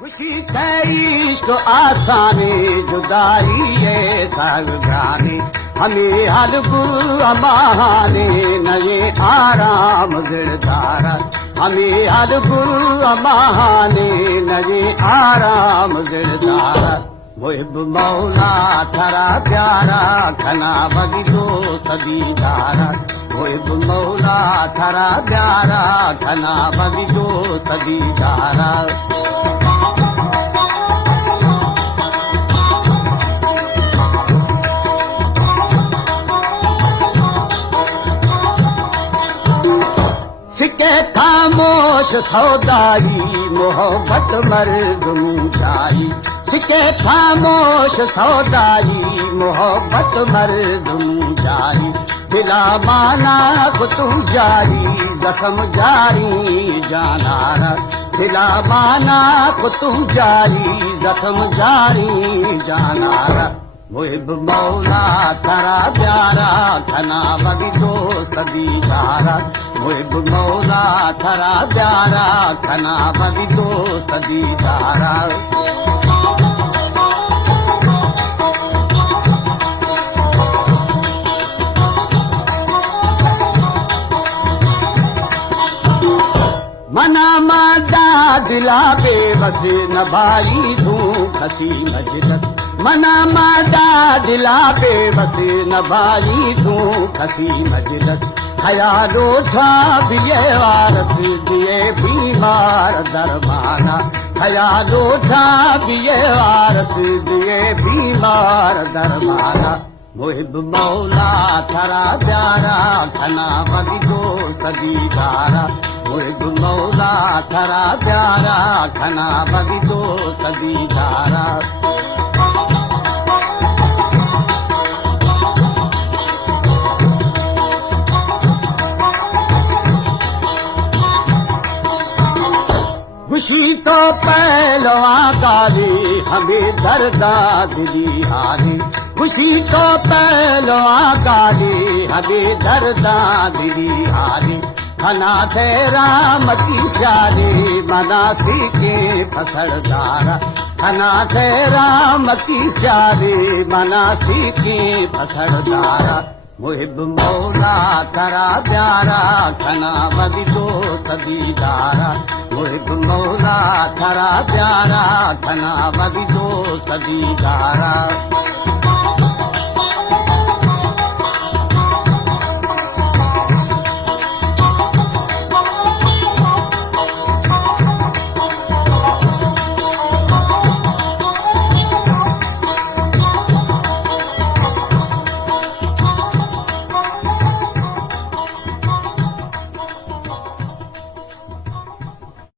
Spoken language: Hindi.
खुशी थे इश्क आसानी जुदाई ये सावधानी हमें हर गुल अमाने नए आराम गिरदारा हमें हर गुल अमाने नए आराम गिरदारा मुहिब मौला थरा प्यारा खना बगी दो सदीदारा मुहिब मौला थरा प्यारा खना बगी दो सदीदारा सिके खामोश सौदाई मोहब्बत मर्द मुंजाई सिके खामोश सौदाई मोहब्बत मर्द मुंजाई दिला माना को तू जारी जख्म जारी जानारा दिला माना को तू जारी जख्म जारी जानारा मुहिब मौला थरा प्यारा खना बगी दो सदीदारा मुहिब मौला थरा प्यारा खना बगी दो सदीदारा मना मादा दिला बेबस न भाई तू खसी मजलस मना मादा दिला बेबस न भाई तू खसी मजलस ख्यालो था बिये वारस दिए बीमार दरमाना ख्यालो था बिये वारस दिए बीमार दरमाना मुहिब मौला थरा प्यारा खना बगी दो सदीदारा मुहिब मौला थरा प्यारा खना बगी दो सदीदारा खुशी तो पहलवा गाली हमें दर्दा दिली हारी खुशी तो पहलवा गाली हमें दर्दा दिली हारी खना तेरा मती प्यारी मनासी के फसलदारा खना तेरा मती प्यारी मनासी के फसलदारा मुहिब मौला थरा प्यारा खना बगी दो सदीदारा मुहिब मौला थरा प्यारा खना बगी दो सदीदारा